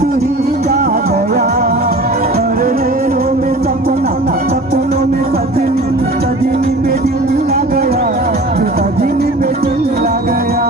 तू ही याद आया अरे रेलों में सपना सपनों में सजनी सजनी पे दिल लग गया सजनी पे दिल लग गया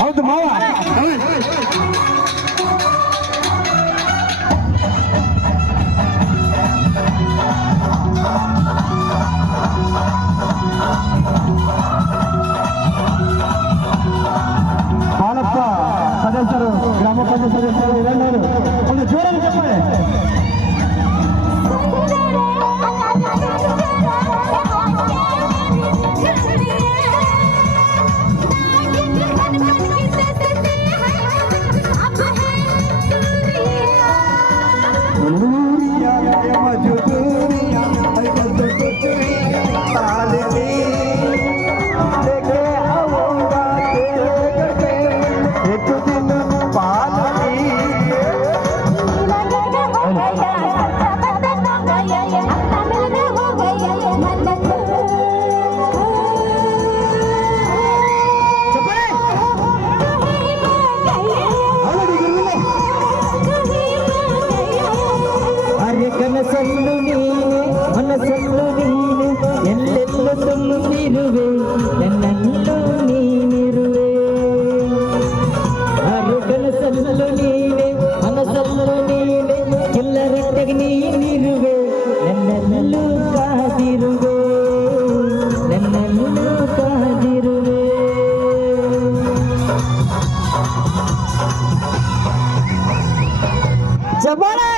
ಹೌದು ಮಾವ ಹಾಲಪ್ಪ ಸದಸ್ಯರು ಗ್ರಾಮ ಪಂಚಾಯತ್ ಸದಸ್ಯರು ಇವೆಲ್ಲರೂ ಒಂದು ಜೋರಾಗಿ ಚಪ್ಪಾಳೆ ಕನಸಲ್ಲು ನೀನೆ ಮನಸ್ಸಲ್ಲು ನೀನೆ ಎಲ್ಲೆಲ್ಲೂ ತುಂಬಿರುವೆ ನನ್ನಲ್ಲೂ ನೀನಿರುವೆ ಅರೆ ಕನಸಲ್ಲು ನೀನೆ ಮನಸ್ಸಲ್ಲು ನೀನೆ ಎಲ್ಲರೊಟ್ಟಿಗೆ ನೀನಿರುವೆ ನನ್ನಲ್ಲೂ ಕಾದಿರುವೆ ನನ್ನಲ್ಲೂ ಕಾದಿರುವೆ ಜಬಾಳೆ